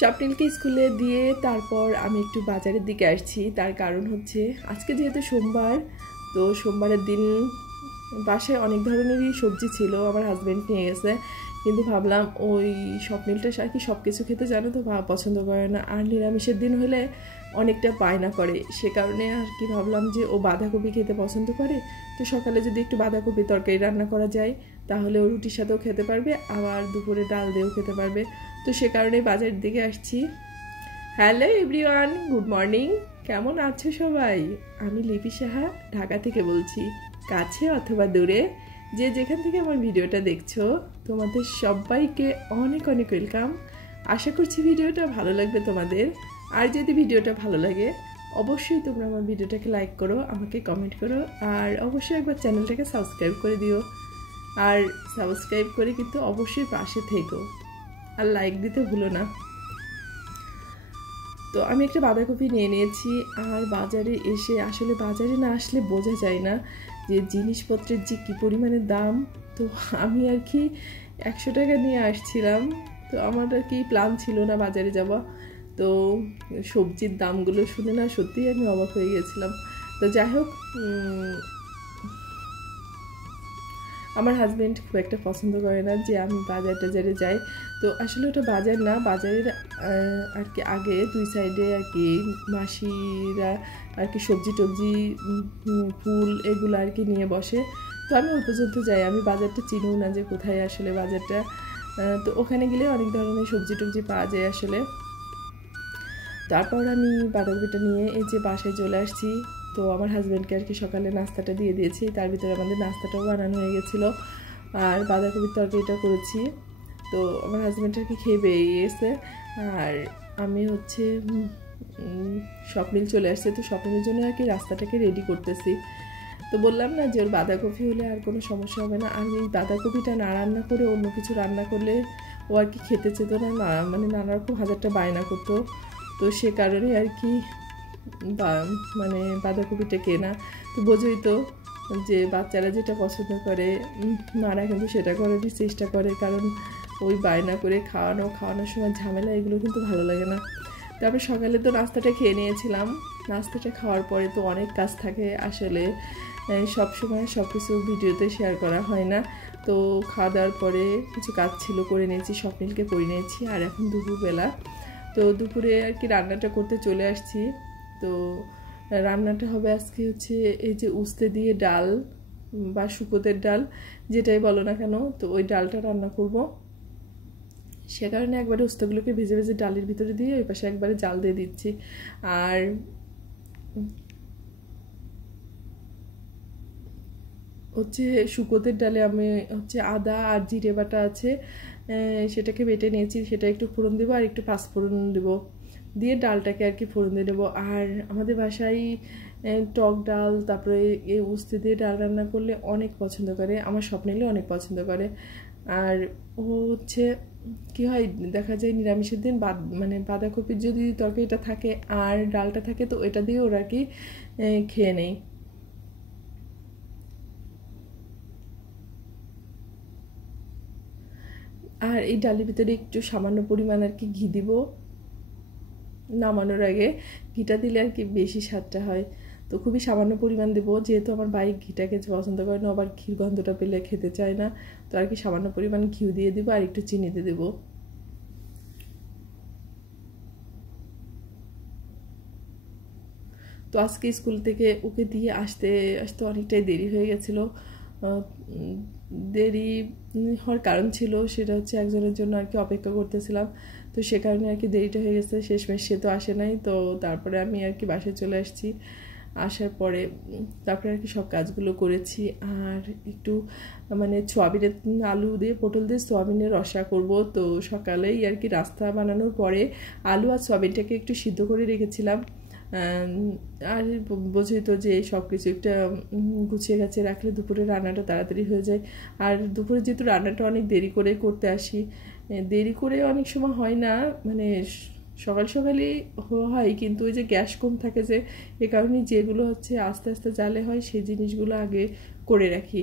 স্বপ্নিলকে স্কুলে দিয়ে তারপর আমি একটু বাজারের দিকে আসছি। তার কারণ হচ্ছে আজকে যেহেতু সোমবার, তো সোমবারের দিন বাসায় অনেক ধরনেরই সবজি ছিল, আমার হাজব্যান্ড নিয়ে গেছে, কিন্তু ভাবলাম ওই স্বপ্নিলটা আর কি সব কিছু খেতে জানো তো পছন্দ করে না, আর নিরামিষের দিন হলে অনেকটা বায়না করে, সে কারণে আর কি ভাবলাম যে ও বাঁধাকপি খেতে পছন্দ করে, তো সকালে যদি একটু বাঁধাকপি তরকারি রান্না করা যায় তাহলে ও রুটির সাথেও খেতে পারবে, আবার দুপুরে ডাল দিয়েও খেতে পারবে। তো সে কারণে বাজারের দিকে আসছি। হ্যালো এভরিওয়ান, গুড মর্নিং, কেমন আছো সবাই? আমি লিপি সাহা ঢাকা থেকে বলছি। কাছে অথবা দূরে যে যেখান থেকে আমার ভিডিওটা দেখছো, তোমাদের সবাইকে অনেক অনেক ওয়েলকাম। আশা করছি ভিডিওটা ভালো লাগবে তোমাদের। আর যদি ভিডিওটা ভালো লাগে অবশ্যই তোমরা আমার ভিডিওটাকে লাইক করো, আমাকে কমেন্ট করো, আর অবশ্যই একবার চ্যানেলটাকে সাবস্ক্রাইব করে দিও। আর সাবস্ক্রাইব করে কিন্তু অবশ্যই পাশে থেকো, আর লাইক দিতে ভুলো না। তো আমি একটা বাঁধাকপি নিয়ে নিয়েছি, আর বাজারে এসে আসলে বাজারে না আসলে বোঝা যায় না যে জিনিসপত্রের যে কী পরিমাণে দাম। তো আমি আর কি 100 টাকা নিয়ে আসছিলাম, তো আমার আর কি প্ল্যান ছিল না বাজারে যাওয়া। তো সবজির দামগুলো শুনে না সত্যিই আমি অবাক হয়ে গেছিলাম। তো যাই হোক, আমার হাজব্যান্ড খুব একটা পছন্দ করে না যে আমি টাজারে যাই। তো আসলে ওটা বাজার না, বাজারের আর কি আগে দুই সাইডে আর কি মাসিরা আর কি সবজি টবজি ফুল এগুলো আর কি নিয়ে বসে। তো আমি ওই পর্যন্ত যাই, আমি বাজারটা চিনিও না যে কোথায় আসলে বাজারটা। তো ওখানে গেলে অনেক ধরনের সবজি টবজি পাওয়া যায় আসলে। তারপর আমি বাঁধাকপিটা নিয়ে এই যে বাসায় চলে আসছি। তো আমার হাজব্যান্ডকে আর কি সকালে নাস্তাটা দিয়ে দিয়েছি, তার ভিতরে আমাদের নাস্তাটাও বানানো হয়ে গেছিলো, আর বাঁধাকপির তরকারিটা করেছি। তো আমার হাজব্যান্ড আর কি খেয়ে বেরিয়ে গেছে, আর আমি হচ্ছে স্বপ্নিল চলে আসছে, তো স্বপ্নিলের জন্য আর কি রাস্তাটাকে রেডি করতেছি। তো বললাম না যে ওর বাঁধাকপি হলে আর কোনো সমস্যা হবে না, আর এই বাঁধাকপিটা না রান্না করে অন্য কিছু রান্না করলে ও আর কি খেতে চেত না, মানে নানা রকম হাজারটা বায়না করতো। তো সে কারণে আর কি মানে বাঁধাকপিটা কেনা। তো বোঝোই তো যে বাচ্চারা যেটা পছন্দ করে মারা কিন্তু সেটা করারই চেষ্টা করে, কারণ ওই বায়না করে খাওয়ানোর সময় ঝামেলা, এগুলো কিন্তু ভালো লাগে না। তারপরে সকালে তো নাস্তাটা খেয়ে নিয়েছিলাম, নাস্তাটা খাওয়ার পরে তো অনেক কাজ থাকে আসলে, সব সময় সব কিছু ভিডিওতে শেয়ার করা হয় না। তো খাওয়া দাওয়ার পরে কিছু কাজ ছিল করে নিয়েছি, স্বপ্নিলকে করে নিয়েছি, আর এখন দুপুরবেলা। তো দুপুরে আর কি রান্নাটা করতে চলে আসছি। তো রান্নাটা হবে আজকে হচ্ছে এই যে উস্তে দিয়ে ডাল বা শুকোতের ডাল, যেটাই বলো না কেন, তো ওই ডালটা রান্না করব। সে কারণে একবারে উস্তেগুলোকে ভেজে ভেজে ডালের ভিতরে দিয়ে ওই পাশে একবারে জাল দিয়ে দিচ্ছি। আর হচ্ছে শুকোতের ডালে আমি হচ্ছে আদা আর জিরে বাটা আছে, সেটাকে বেটে নিয়েছি, সেটা একটু ফোড়ন দেবো আর একটু পাঁচফোড়ন দেবো, দিয়ে ডালটাকে আর কি ফোড়ন দিয়ে দেবো। আর আমাদের বাসায় টক ডাল তারপরে এই উস্তে দিয়ে ডাল রান্না করলে অনেক পছন্দ করে, আমার স্বপ্নিলে অনেক পছন্দ করে। আর ও হচ্ছে কী হয় দেখা যায় নিরামিষের দিন মানে বাঁধাকপির যদি তরকারিটা থাকে আর ডালটা থাকে, তো এটা দিয়ে ওরা কি খেয়ে নেয়। আর এই ডালের ভিতরে একটু সামান্য পরিমাণ আর কি ঘি দিব নামানোর আগে, ঘিটা দিলে আর কি বেশি স্বাদটা হয়। তো খুবই সামান্য পরিমাণ দেবো, যেহেতু আমার ভাই ঘিটাকে পছন্দ করে না, আবার ঘির গন্ধটা পেলে খেতে চায় না, তো আর কি সামান্য পরিমাণ ঘিউ দিয়ে দেবো আর একটু চিনি দিয়ে দেবো। তো আজকে স্কুল থেকে ওকে দিয়ে আসতে আসতে অনেকটাই দেরি হয়ে গেছিলো। দেরি হওয়ার কারণ ছিল সেটা হচ্ছে একজনের জন্য আর কি অপেক্ষা করতেছিলাম, তো সে কারণে আর কি দেরিটা হয়ে গেছে, শেষমেশ সে তো আসে নাই। তো তারপরে আমি আর কি বাসায় চলে আসছি, আসার পরে তারপরে আর কি সব কাজগুলো করেছি। আর একটু মানে সোয়াবিনের আলু দিয়ে পটল দিয়ে সোয়াবিনের রসা করব। তো সকালেই আর কি রাস্তা বানানোর পরে আলু আর সোয়াবিনটাকে একটু সিদ্ধ করে রেখেছিলাম, আর বোঝোই তো যে সব কিছু একটা গুছিয়ে গাছিয়ে রাখলে দুপুরে রান্নাটা তাড়াতাড়ি হয়ে যায়। আর দুপুরে যেহেতু রান্নাটা অনেক দেরি করে করতে আসি, দেরি করে অনেক সময় হয় না, মানে সকালেই হয়, কিন্তু ওই যে গ্যাস কম থাকে যে, এ কারণে যেগুলো হচ্ছে আস্তে আস্তে জালে হয় সেই জিনিসগুলো আগে করে রাখি।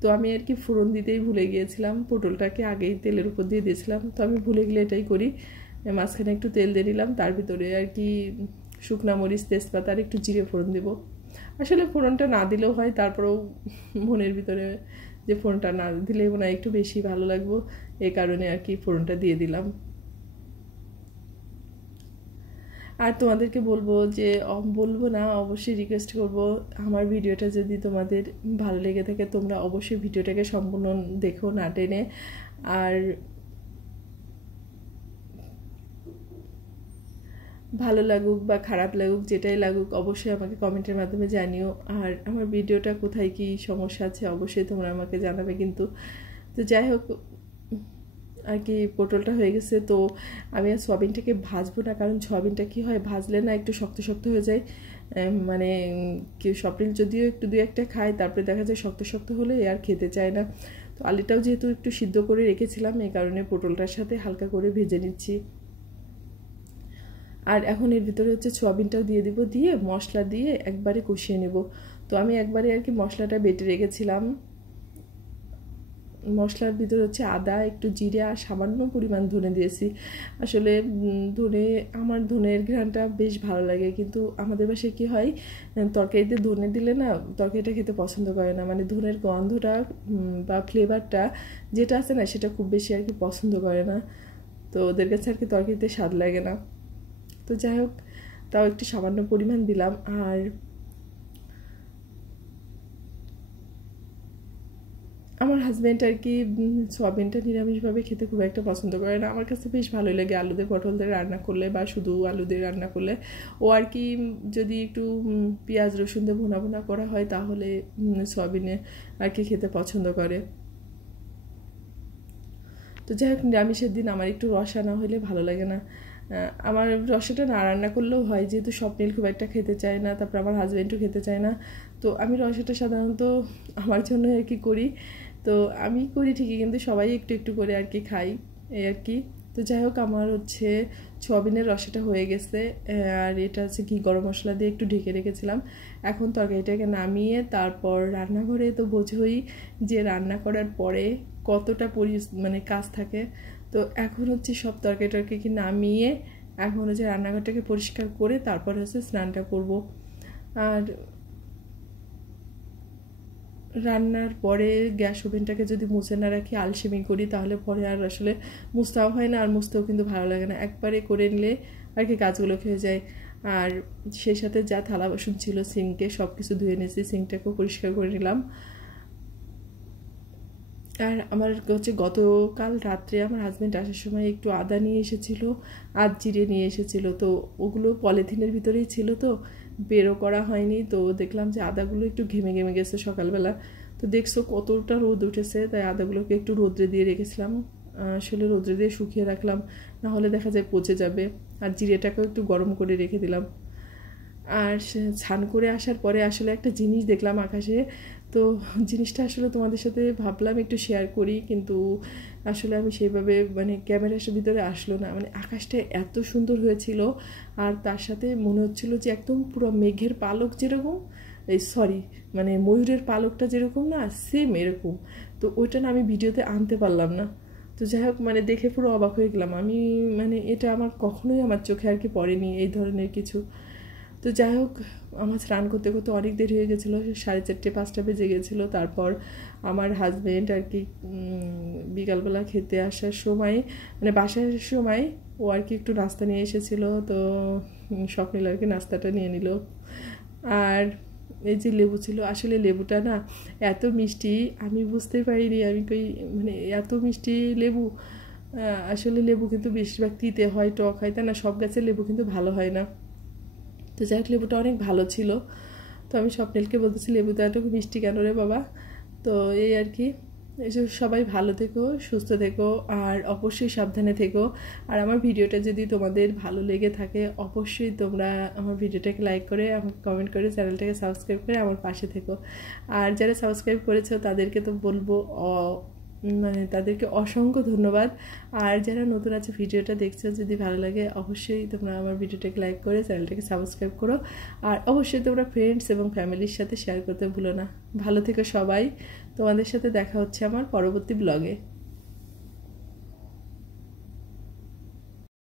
তো আমি আর কি ফোড়ন দিতেই ভুলে গিয়েছিলাম, পটলটাকে আগেই তেলের উপর দিয়ে দিয়েছিলাম, তো আমি ভুলে গেলে এটাই করি। মাঝখানে একটু তেল দিয়ে নিলাম, তার ভিতরে আর কি শুকনা মরিচ, তেজপাতা আর একটু জিরে ফোড়ন দেবো। আসলে ফোড়নটা না দিলেও হয়, তারপরেও মনের ভিতরে যে ফোড়নটা না দিলে মনে হয় একটু বেশি ভালো লাগবো, এই কারণে আর কি ফোড়নটা দিয়ে দিলাম। আর তোমাদেরকে বলবো যে বলবো না, অবশ্যই রিকোয়েস্ট করব, আমার ভিডিওটা যদি তোমাদের ভালো লেগে থাকে তোমরা অবশ্যই ভিডিওটাকে সম্পূর্ণ দেখো, না টেনে। আর ভালো লাগুক বা খারাপ লাগুক, যেটাই লাগুক অবশ্যই আমাকে কমেন্টের মাধ্যমে জানিও। আর আমার ভিডিওটা কোথায় কি সমস্যা আছে অবশ্যই তোমরা আমাকে জানাবে কিন্তু। তো যাই হোক আর কি পটলটা হয়ে গেছে, তো আমি আর সয়াবিনটাকে ভাজবো না, কারণ সয়াবিনটা কি হয় ভাজলে না একটু শক্ত শক্ত হয়ে যায়। মানে কি স্বপ্নিল যদিও একটু দুই একটা খায়, তারপরে দেখা যায় শক্ত শক্ত হলে আর খেতে চায় না। তো আলুটাও যেহেতু একটু সিদ্ধ করে রেখেছিলাম, এই কারণে পটলটার সাথে হালকা করে ভেজে নিচ্ছি। আর এখন এর ভিতরে হচ্ছে সয়াবিনটাও দিয়ে দিব, দিয়ে মশলা দিয়ে একবারে কষিয়ে নেব। তো আমি একবারে আর কি মশলাটা বেটে রেখেছিলাম। মশলার ভিতরে হচ্ছে আদা, একটু জিরে আর সামান্য পরিমাণ ধনে দিয়েছি। আসলে ধনে, আমার ধনের ঘ্রাণটা বেশ ভালো লাগে, কিন্তু আমাদের বাসায় কী হয় তরকারিতে ধনে দিলে না তরকারিটা খেতে পছন্দ করে না, মানে ধনের গন্ধটা বা ফ্লেভারটা যেটা আছে না সেটা খুব বেশি আর কি পছন্দ করে না, তো ওদের কাছে আর কি তরকারিতে স্বাদ লাগে না। তো যাই হোক, তাও একটু সামান্য পরিমাণ দিলাম। আর আমার হাজব্যান্ড আর কি সয়াবিনটা নিরামিষভাবে খেতে খুব একটা পছন্দ করে না, আমার কাছে বেশ ভালোই লাগে আলু দিয়ে পটল দিয়ে রান্না করলে বা শুধু আলু দিয়ে রান্না করলে। ও আর কি যদি একটু পেঁয়াজ রসুন দিয়ে ভুনা ভুনা করা হয় তাহলে সয়াবিনে আর কি খেতে পছন্দ করে। তো যাই হোক, নিরামিষের দিন আমার একটু রসা না হলে ভালো লাগে না। আমার রসাটা না রান্না করলেও হয়, যেহেতু স্বপ্নিল খুব একটা খেতে চায় না, তারপর আমার হাজব্যান্ডও খেতে চায় না, তো আমি রসাটা সাধারণত আমার জন্য আর কি করি। তো আমি করি ঠিকই, কিন্তু সবাই একটু একটু করে আর কি খাই, এই আর কি। তো যাই হোক, আমার হচ্ছে সয়াবিনের রসাটা হয়ে গেছে। আর এটা হচ্ছে ঘি গরম মশলা দিয়ে একটু ঢেকে রেখেছিলাম। এখন তরকারিটাকে নামিয়ে তারপর রান্নাঘরে তো বোঝোই যে রান্না করার পরে কতটা মানে কাজ থাকে। তো এখন হচ্ছে সব তরকারি টরকারি নামিয়ে এখন হচ্ছে রান্নাঘরটাকে পরিষ্কার করে তারপর হচ্ছে স্নানটা করব। আর রান্নার পরে গ্যাস ওভেনটাকে যদি মুছে না রাখি, আলসেমি করি, তাহলে পরে আর আসলে মুছতেও হয় না, আর মুছতেও কিন্তু ভালো লাগে না, একবারে করে নিলে আর কি কাজগুলো হয়ে যায়। আর সেই সাথে যা থালা বাসন ছিল সিঙ্কে সব কিছু ধুয়ে নিয়েছি, সিঙ্কটাকেও পরিষ্কার করে নিলাম। আর আমার হচ্ছে গতকাল রাত্রে আমার হাজব্যান্ড আসার সময় একটু আদা নিয়ে এসেছিলো, আর জিরে নিয়ে এসেছিলো, তো ওগুলো পলিথিনের ভিতরেই ছিল, তো বেরো করা হয়নি। তো দেখলাম যে আদাগুলো একটু ঘেমে ঘেমে গেছে সকালবেলা। তো দেখছো কতটা রোদ উঠেছে, তাই আদাগুলোকে একটু রোদ্রে দিয়ে রেখেছিলাম, আসলে রোদ্রে দিয়ে শুকিয়ে রাখলাম, না হলে দেখা যায় পচে যাবে। আর জিরেটাকেও একটু গরম করে রেখে দিলাম। আর স্নান করে আসার পরে আসলে একটা জিনিস দেখলাম আকাশে, তো জিনিসটা আসলে তোমাদের সাথে ভাবলাম একটু শেয়ার করি, কিন্তু আসলে আমি সেইভাবে মানে ক্যামেরার ভিতরে আসলো না। মানে আকাশটা এত সুন্দর হয়েছিল, আর তার সাথে মনে হচ্ছিল যে একদম পুরো মেঘের পালক যেরকম, মানে ময়ূরের পালকটা যেরকম না, সেম এরকম। তো ওইটা না আমি ভিডিওতে আনতে পারলাম না। তো যাই হোক, মানে দেখে পুরো অবাক হয়ে গেলাম আমি, মানে এটা আমার কখনোই আমার চোখে আর কি পড়েনি এই ধরনের কিছু। তো যাই হোক, আমার স্নান করতে করতে অনেক দেরি হয়ে গেছিলো, 4:30-5টা বেজে গেছিলো। তারপর আমার হাজব্যান্ড আর কি বিকালবেলা খেতে আসার সময়, মানে বাসায় আসার সময় ও আর কি একটু নাস্তা নিয়ে এসেছিলো, তো স্বপ্নিল আর কি নাস্তাটা নিয়ে নিল। আর এই যে লেবু ছিল, আসলে লেবুটা না এত মিষ্টি আমি বুঝতে পারিনি, আমি মানে এত মিষ্টি লেবু। আসলে লেবু কিন্তু বেশিরভাগ তিতে হয়, টক হয়, তাই না, সব গাছের লেবু কিন্তু ভালো হয় না। তো যাই হোক, লেবুটা অনেক ভালো ছিল। তো আমি স্বপ্নিলকে বলতেছি লেবুটা এত মিষ্টি কেন রে বাবা। তো এই আর কি, এসব সবাই ভালো থেকো, সুস্থ থেকো, আর অবশ্যই সাবধানে থেকো। আর আমার ভিডিওটা যদি তোমাদের ভালো লেগে থাকে অবশ্যই তোমরা আমার ভিডিওটাকে লাইক করে, আমাকে কমেন্ট করে, চ্যানেলটাকে সাবস্ক্রাইব করে আমার পাশে থেকো। আর যারা সাবস্ক্রাইব করেছো তাদেরকে তো বলবো মানে তাদেরকে অসংখ্য ধন্যবাদ। আর যারা নতুন আছে ভিডিওটা দেখছো, যদি ভালো লাগে অবশ্যই তোমরা আমার ভিডিওটাকে লাইক করে চ্যানেলটাকে সাবস্ক্রাইব করো। আর অবশ্যই তোমরা ফ্রেন্ডস এবং ফ্যামিলির সাথে শেয়ার করতে ভুলো না। ভালো থেকো সবাই, তোমাদের সাথে দেখা হচ্ছে আমার পরবর্তী ব্লগে।